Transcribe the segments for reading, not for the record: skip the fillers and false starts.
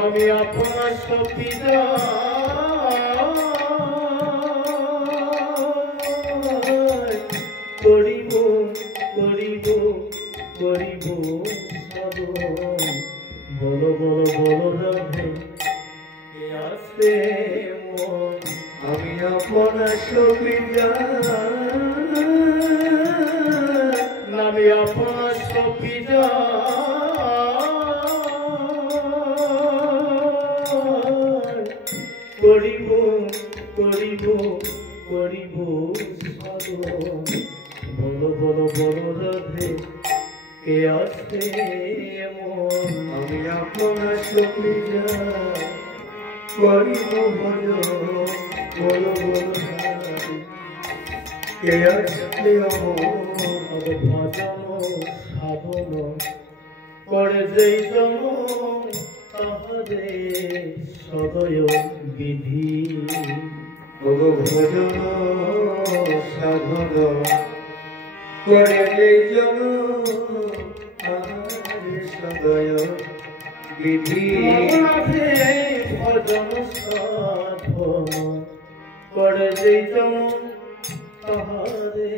আমি আপনার সপিতা করিব করিব করিব বলো বলো বলো রাধে আসে মন আমি আপনার সপিতা আমি আপনার সপিতা করিব করিব করিব বলো বলো বলো রাধে কে আসে মন আমি আপনার সপিতা করিব বলো বলো বলো রাধে কে আসে মন ভজন সাধন করে যেই জন তাহারে সদয় বিধি ভজন সাধন করে যেই জন তাহারে সদয় বিধি ভজন সাধন করে যেই জন তাহারে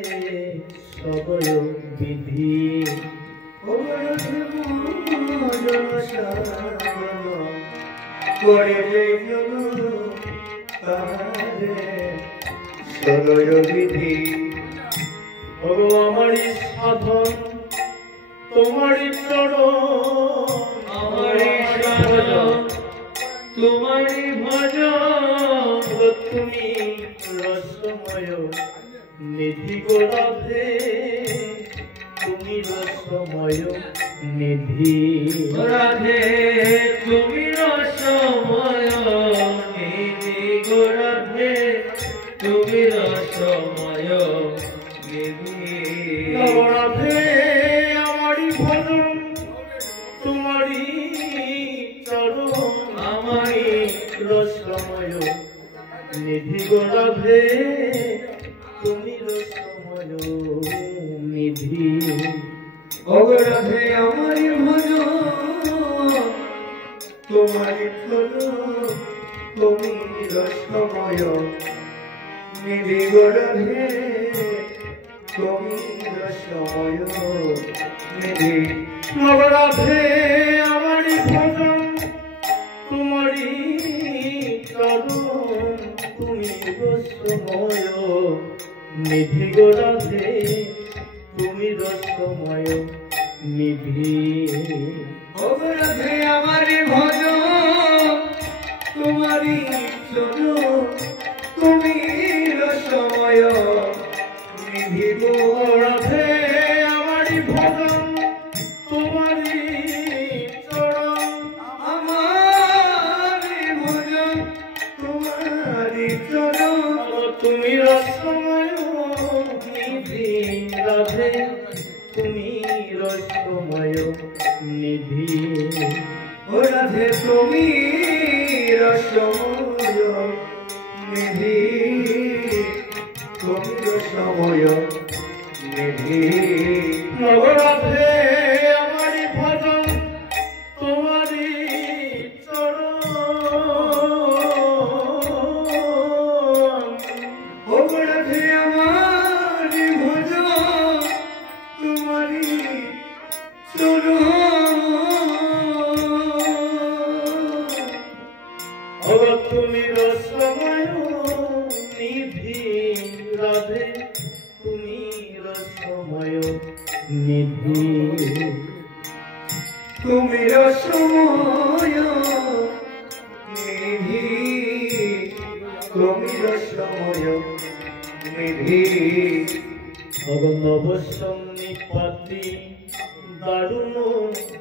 সদয় বিধি করে সদয় বিধি আমারি সাধন তোমারি চরণ আমারি সাধন তোমারি ভজন তুমি রসময় নিধি গো রাধে তুমি রসময় নিধি রাধে তুমি রসময় নিধি গো রাধে তুমি রসময় নিধি রাধে আমারি ভজন তোমারি চরণ আমারি রসময় নিধি গো রাধে তুমি রসময় নিধি রাধে আমারি ভজন তোমারি চরণ তুমি রসময় নিধি গো রাধে তুমি রসময় নিধি রাধে আমারি ভজন তোমারি চরণ তুমি রসময় নিধি গো রাধে তুমি রসময় নিধি রাধে আমারি ভজন তোমারি চরণ তুমি রসময় নিধি গো রাধে আমারি ভজন তোমারি চরণ আমারি ভজন তোমারি চরণ তুমি রসময় নিধি রাধে তুমি রসময় নিধি রাধে তুমি রসময় নিধি তুমি রসময় নিধি রাধে আমারি ভজন তোমারি চরণ রাধে আমারি ভজন তোমারি চরণ তুমি রসময় নিধি রাধে তুমি রসময় নিধি তুমি রসময় নিধি তুমি রসময় নিধি নবসন্নিপাতি দারুণ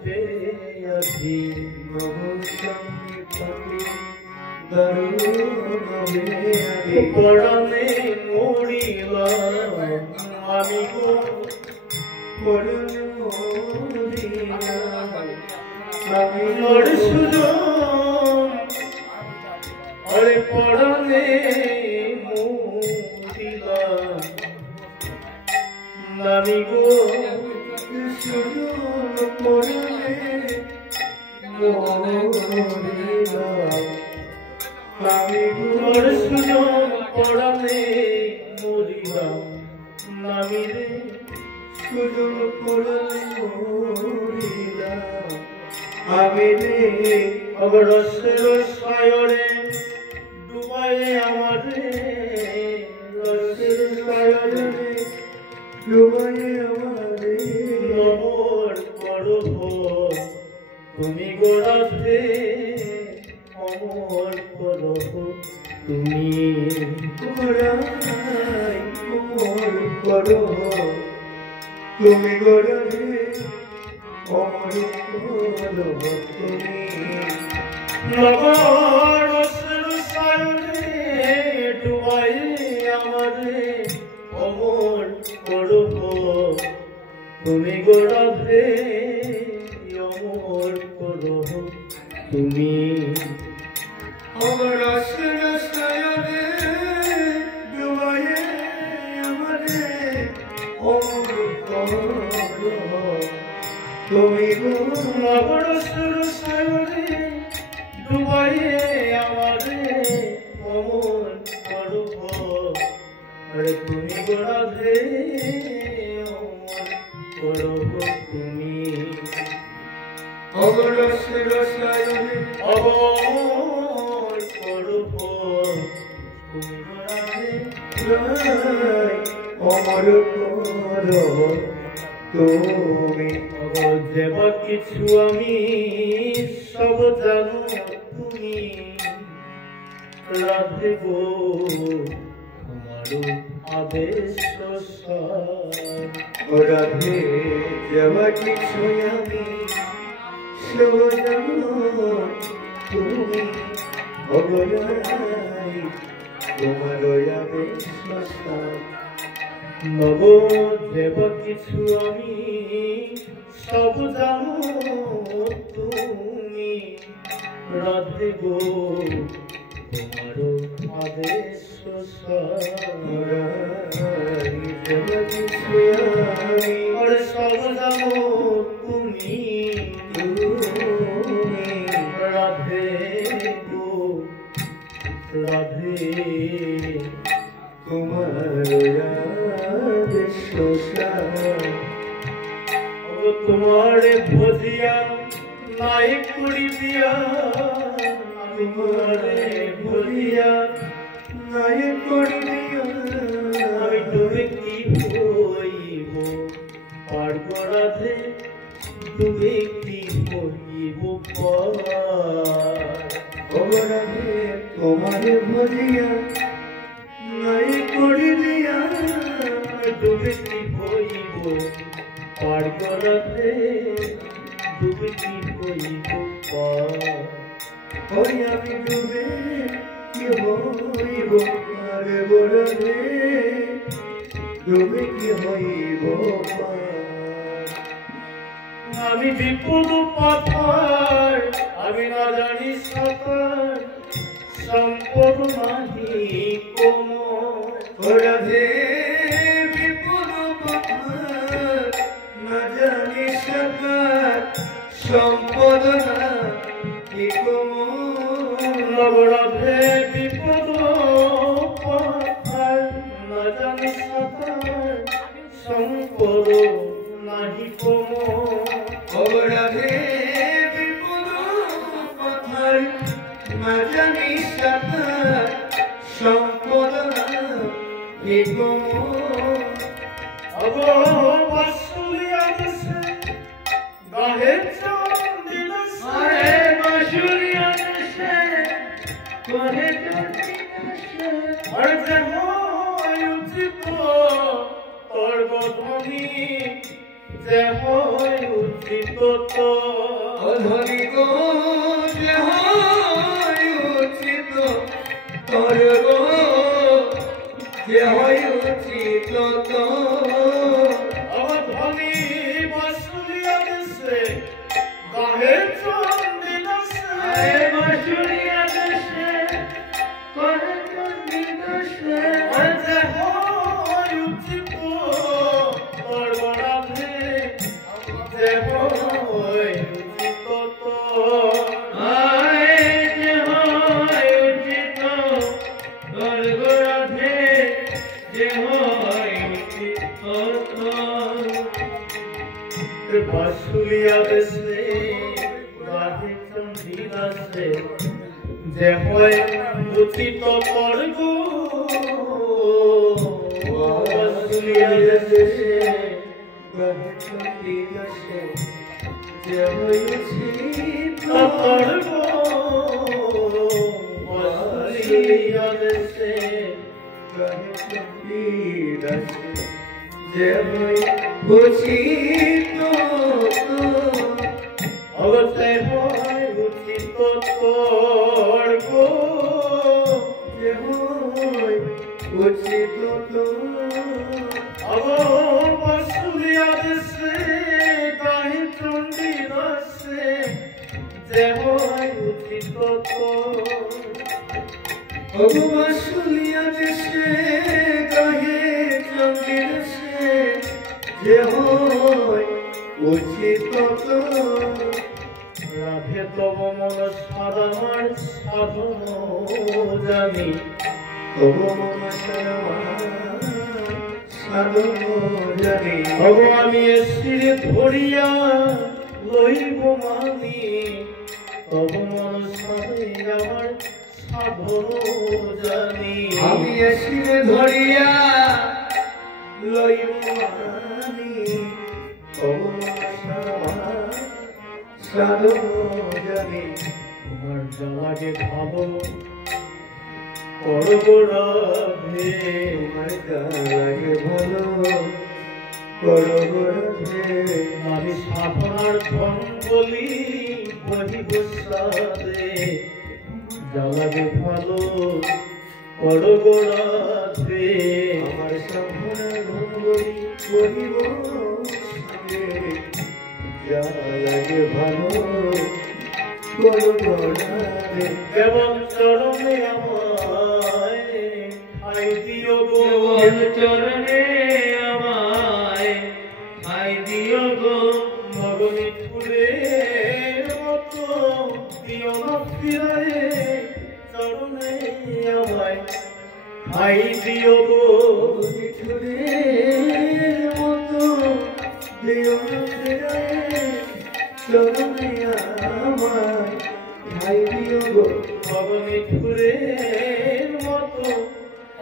দেয়াধি নবসন্নিপাতি পরাণে মরিলাম আমি গো পরাণে মরিলাম আমি মোর সুজন আরে পরাণে আমি গো শুধু পড়লে মরিলাম আমি তোর শুধু পড়লে মরিলাম আমি রে শুধু পড়লে মরিলাম আমি রে অবরসের সায়রে ডুবাইলে আমারে রসের সায়রে ডুবাইলে আমারে নবর করব তুমি গোরাধে অমর করব তুমি গোরাই অমর করব তুমি গোরাধে অমর করব তুমি নবরসের সায়রে ডুবাইলে আমারে অমর করব তুমি গোরাধে অমর করব তুমি অবরসের সায়রে ডুবাইলে আমারে অমর করব তুমি অবরসের সায়রে ডুবাইলে আমারে অমর করব আরে তুমি গোরাধে অমর করব তুমি অবরসের সায়রে অমর করব তুমি গোরাধে অমর করব তুমি দেবা কিছু আমি সব জানো তুমি রাধে গো তোমার আদেশ রাধে দেবা কিছু আমি সব জানো তুমি অবরাই তোমার আদেশ নব দেব কিছু আমি সব জানো তুমি রাধে গো তোমার আদেশ দেব কিছু আমি সব জানো তুমি রাধে গো রাধে তোমার তোমারে ভজিয়া নাই করি দিয়া তোমারে ভজিয়া নাই করি দিয়া আমি তুমি কি হইব পার রাধে তুমি কি হইব রাধে তোমারে ভজিয়া নাই করি দিয়া তুমি কি হইব পার রাধে তুমি কি হইব ওই আমি ডুবে কি হইব আরে রাধে তুমি কি হইব আমি বিপদ পাথার আমি না জানি সাঁতার সম্পদ নাহি কোমর রাধে বিপদ পাথার না জানি সাঁতার সম্পদ নাহি কোমর রাধে বিপদ পাথার না জানি সাঁতার সম্পদ নাহি কোমর রাধে বিপদ পাথার না জানি সাঁতার সম্পদ নাহি কোমর বাঁশুলিয়া দেশে গাহে চন্দিল সারে বাঁশুলিয়া দেশে গাহে আর যে হয় উচিত তোর বধনি যে হয় উচিত ধনী গো যে হয় উচিত তোর গো যে হয় উচিত আমার ধনী বাঁশুলিয়া দেশে গাহে চন্দিল সারে বাঁশুলিয়া দেশে গাহে চন্দিল সারে আর যে হয় উচিত তোর তর্গ রাধে যে হয় বাসুলিয়া দেশে গাহে চন্ডিদাসে যে হয় উচিত তর্গ বাসুলিয়া দেশে গাহে চন্ডিদাসে যে হয় উচিত তর্গ বাসুলিয়া দেশে গাহে চন্ডিদাসে যে হয় উচিত অবশ্যই হয় উচিত তর্ক যে হয় উচিত বাসুলিয়া দেশে গাহে চন্ডিদাসে যে হয় উচিত বাসুলিয়া দেশে গাহে চন্ডিদাসে যে হয় উচিত রাধে তব মন সাদামার সাধন জানি তব মন সাধন জানি তব আমি শিরে ধরিয়া লইব মানি তব মন সাধে আমার সাধন জানি আমি শিরে ধরিয়া লইব মানি তব সাধন জানি তোমার জ্বালাকে ভালো করব রাধে তোমার জ্বালাকে ভালো করব রাধে আমি সাধনার ধন বলি বহিব সাধে জ্বালাকে ভালো করব রাধে আমার সাধনার ধন বলি বহিব সাধে লাগে ভালো কেবল চরণে আমায় ঠাই দিও গো চরণে আমায় ঠাই দিও গো মগনি ফুলের মতো দিও না ফিরায়ে চরণে আমায় ঠাই দিও গো ফুলের মতো দিও না ফিরায়ে চরণে আমায় ঠাই দিও গো মগনি ফুলের মতো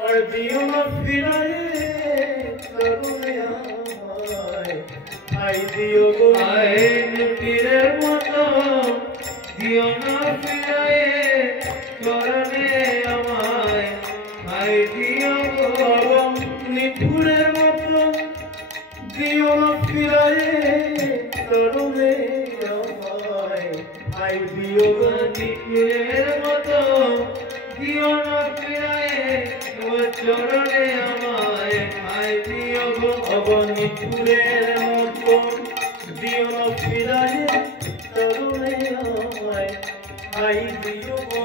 আর দিও না ফিরায়ে চরণে আমায় ঠাই দিও গো তীরের মতো দিও না ফিরায়ে চরণে আমায় ঠাই দিও গো মগনি ফুলের মতো দিও না ফিরায়ে চরণে আমায় ঠাই দিও গো তীরের মতো দিও না ফিরায়ে চরণে আমায় ঠাই দিও গো অবনি ফুলের মতো দিও না ফিরায়ে চরণে আমায় ঠাই দিও গো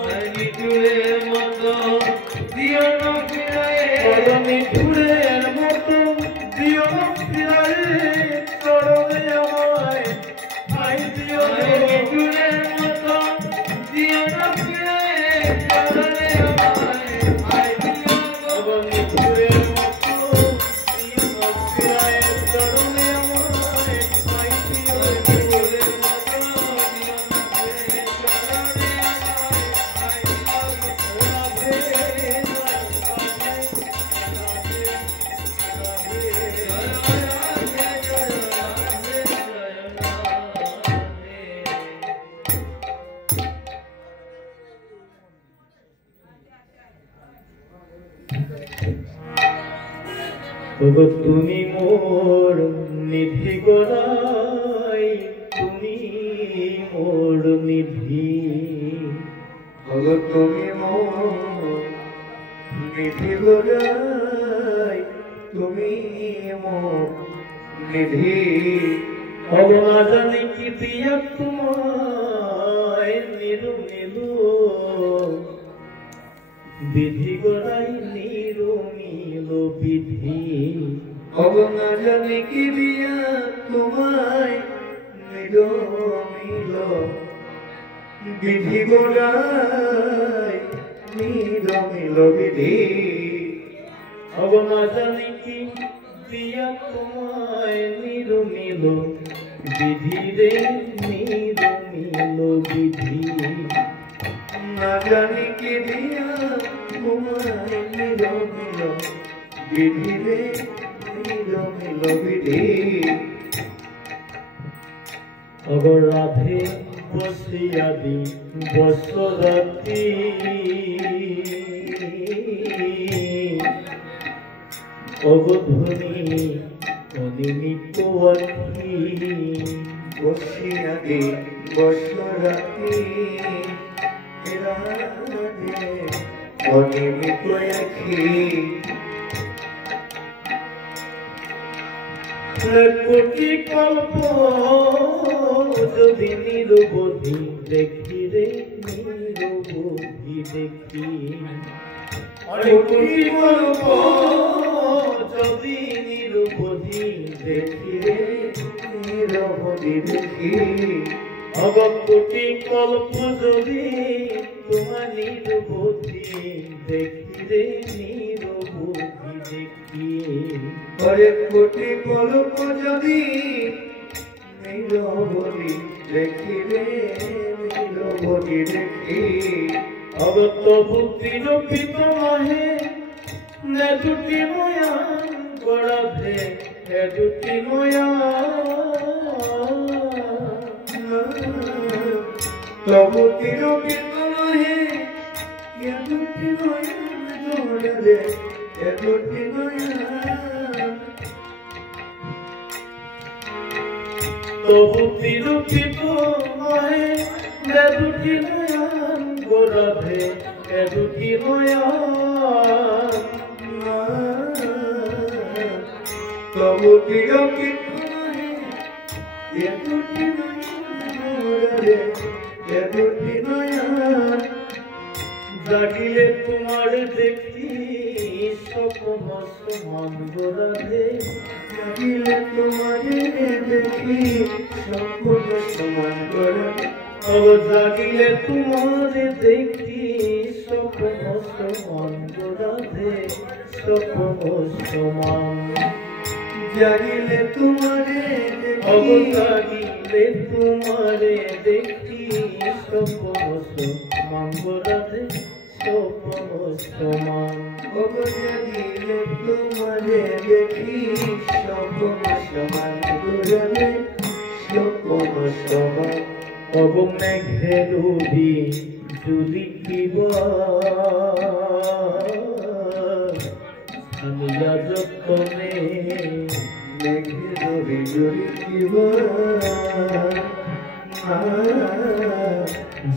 ফুলের মতো দিও না ফিরায়ে অবনি ফুলের মতো দিও না ফিরায়ে চরণে আমায় ঠাই দিও গো ফুলের মতো দিও না ফিরায়ে চরণে আমায় ঠাই দিও গো অবনি ফুলের মতো দিও না ফিরায়ে চরণে আমায় ঠাই দিও গো ফুলের মতো দিও না ফিরায়ে চরণে আমায় ঠাই দিও তুমি মোর নিধি গোড়াই তুমি মোর নিধি তুমি মোর নিধি গোড়াই তুমি মোর নিধি না জানি কি দিয়া তোমায় নিরু নিরু বিধি গোড়াই নিরু নিরু বিধি না জানি কি দিয়া তোমায় নিরু নিরু বিধি গোড়াই নিরু নিরু বিধি अब ना जाने की दिया तुम्हारे नीरो मिलो विधि रे नीरो मिलो विधि ना जाने की दिया तुम्हारे नीरो मिलो विधि रे नीरो मिलो विधि अगर राधे बसिया दी बसराती অবধূনি অনিমিত আখি বসিয়া দে বসরাতি রাধে অনিমিত আখি কোটি কল্প যদি নিরবধি দেখি রে নিরবধি দেখি কোটি কল্প যদি নিরবধি দেখি রে নিরবধি দেখি অব কোটি কল্প যদি তোমার নিরবধি দেখি রে নিরবধি দেখি অরে কোটি কল্প যদি নিরবধি দেখি রে নিরবধি দেখি অব তবু তিরোপিত নহে নে দুটি নয়ান গড়াধে নে দুটি নয়ান তবু তিরোপিত নহে নে দুটি নয়ান গড়াধে নে দুটি নয়ান তবু তিরোপিত নহে নে দুটি নয়ান গড়াধে নে দুটি নয়ান তবু তিরোপিত নহে নে দুটি নয়ান নে দুটি নয়ান জাগিলে তোমার দেখি স্বপ্ন সমান গড়াধে জাগিলে তোমার দেখি স্বপ্ন সমান গড়াধে জাগিলে তোমার দেখি স্বপ্ন সমান গড়াধে স্বপ্ন সমান জাগিলে তোমারে জাগিলে তোমারে দেখি স্বপ্ন সমান গড়াধে স্বপ্ন সমান জাগিলে তোমারে দেখি স্বপ্ন সমান গড়াধে স্বপ্ন সমান অব মেঘের জুলি কিবা আমিয়া যতনে মেঘের জুলি কিবা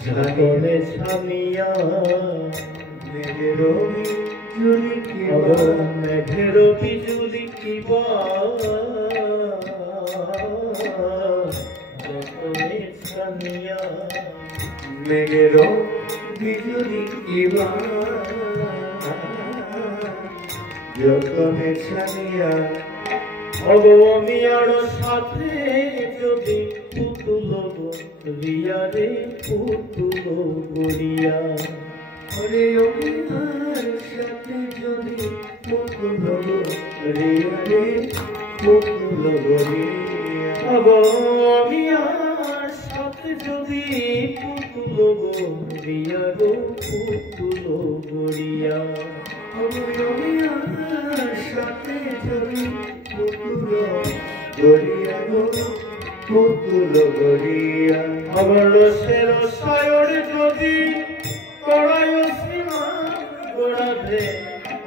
যতনে ছামিয়া মেঘের জুলি কিবা মেঘের জুলি কিবা মেঘের বিজুলি কিবা যতনে ছানিয়া অবমিয়ার সাথে যদি পুতুল রিয়া রে পুতুল গড়িয়া অরে অমিয়ার সাথে যদি পুতুল রিয়া রে পুতুল গড়িয়া অবমিয়ার সাথে যদি পুতুল গড়িয়া গো পুতুল গড়িয়া অবমিয়ার সাথে যদি পুতুল গড়িয়া গো পুতুল গড়িয়া আমার রসের সায়র যদি কড়াই সীমা গড়াধে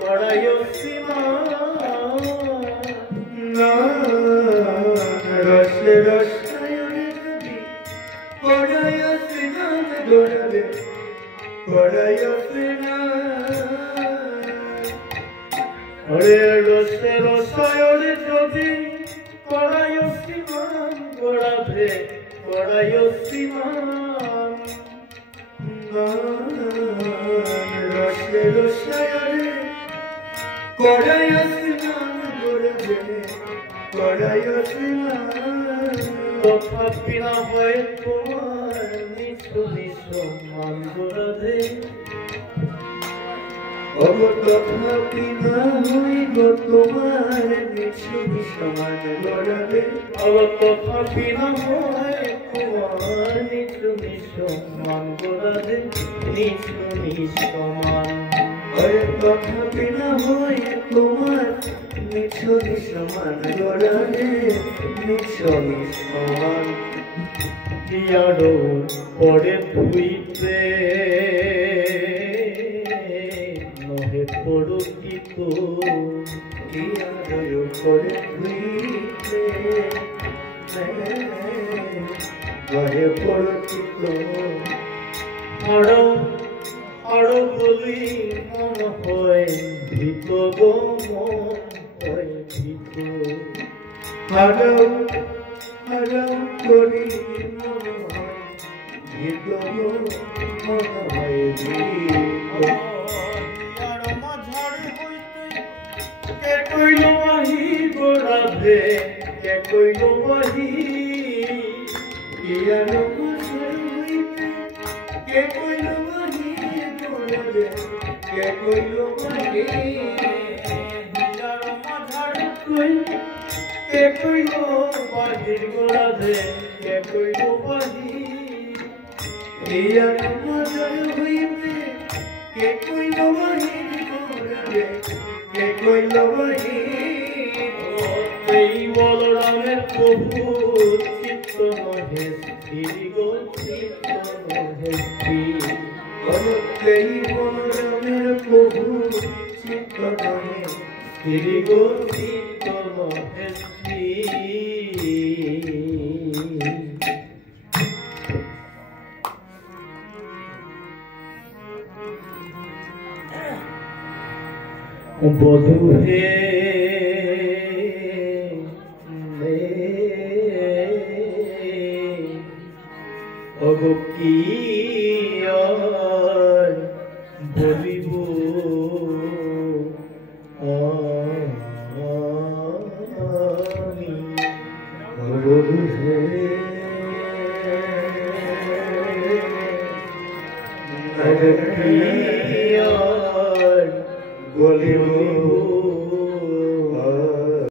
কড়াই সীমা না রসের সায়র যদি কড়াই সীমা গড়াধে কড়াই সীমা হরে রসের সায়র যদি কড়াই সীমান গড়াধে কড়াই সীমান রসের সায়রে কড়াই সীমান গড়াধে কড়াই সীমান তথাপি না হয় তোমার নিঃস নিঃস মান গড়াধে তথাপি না হই গো তোমার নিছুনি সমান গড়াবে তথাপি না হয় তোমার নিছুনি সমান গড়াবে নিছুনি সমান তথাপি না হয় তোমার নিছুনি সমান গড়াবে নিছুনি সমান ইয়ারো পরে ধুইতে নহে পড়কিত ইয়ারো পরে ধুইতে নহে পড়কিত হাড় বলি মন হয় ভীত গো মন হয় ভীত হাড় করি মন হয় ভীত গো মন হয় ভীত কে কইল বাহি গোড়াধে কে কইল বাহি ইয়ার মাঝার হইতে কে কইল বাহি গোড়াধে কে কইল বাহি ইয়ার মাঝার হইতে কে কইল বাহির গোড়াধে কে কইল বাহি ইয়ার মাঝার হইতে কে কইল বাহির গোড়াধে কে কইল বাহি এই বলরামের প্রভু চিত্ত নহে স্থির গো চিত্ত নহে স্থির এই বলরামের প্রভু চিত্ত নহে স্থির গো চিত্ত নহে স্থির বধূ হে ওগো কি আর বলিব আমি বধূ হে কি আর বলিব